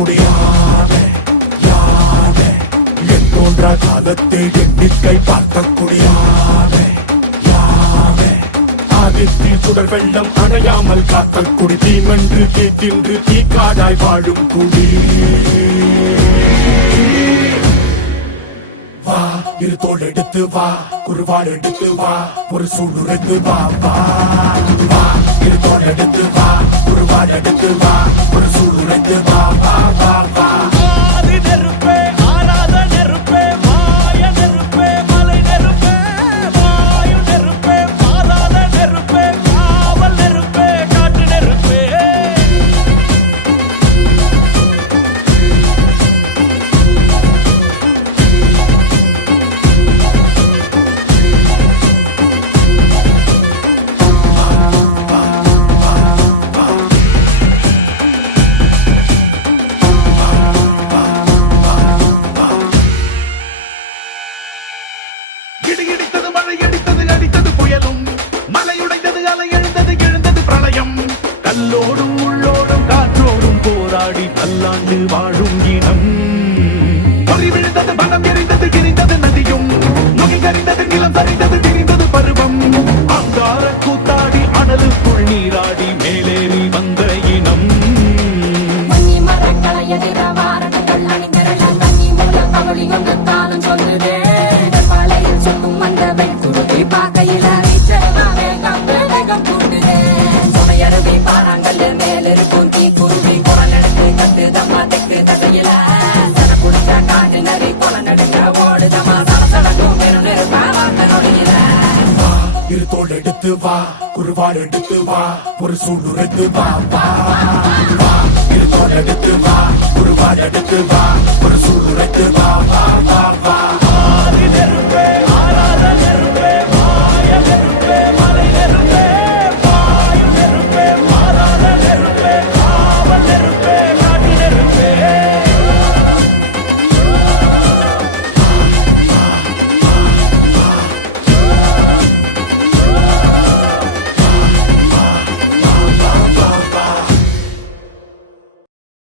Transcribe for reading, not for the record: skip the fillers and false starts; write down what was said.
பார்க்கக்கூடியான எண்ணோன்ற காலத்தை எண்ணிக்கை பார்க்கக்கூடியான ஆதித்தில் சுடர் வெள்ளம் அணையாமல் காத்த குடி தீமென்று தீத்தின்று தீக்காடாய் வாழும் குடி வா இரு தோள் எடுத்து வா குருவாள் எடுத்து வா ஒரு சூடுரைத்து வா வா வா இரு தோள் எடுத்து வா குருவாள் எடுத்து வா ஒரு சூடுரைத்து வா வா வா வா கல்லோடும் உள்ளோடும் காற்றோடும் போராடி பல்லாண்டு வாழும் இனம் பொறி விழுந்தது மனம் எரிந்தது கிரிந்தது நதியும் நுகை கரிந்தது நிலம் சரிந்தது திரிந்தது பருவம் அங்கார கூத்தாடி அனலுக்குள் நீராடி மேலேறி வந்த இனம் மரங்களை எதிர வாரங்கள் அணிந்திரள தண்ணி மூலம் கவலி கொண்டு காலம் சொல்லுதே பழையில் சொல்லும் அந்த வெண்குருதி பார்க்கையில வேகம் கூட்டுதே சுமையருவி பாறாங்கல் மேலிருக்கும் தீ குருவி குரல் எடுத்து கட்டு தம்மா தெக்கு தசையில சன குடிச்ச காட்டு நரி குளம் நடுங்க ஓடுதமா சடசடக்கும் பெரும் நெருப்பாக நொடியில இரு தோள் எடுத்து வா குருவாள் எடுத்து வா ஒரு சூடுரைத்து வா வா வா இரு தோள் எடுத்து வா குருவாள் எடுத்து வா ஒரு சூடுரைத்து வா வா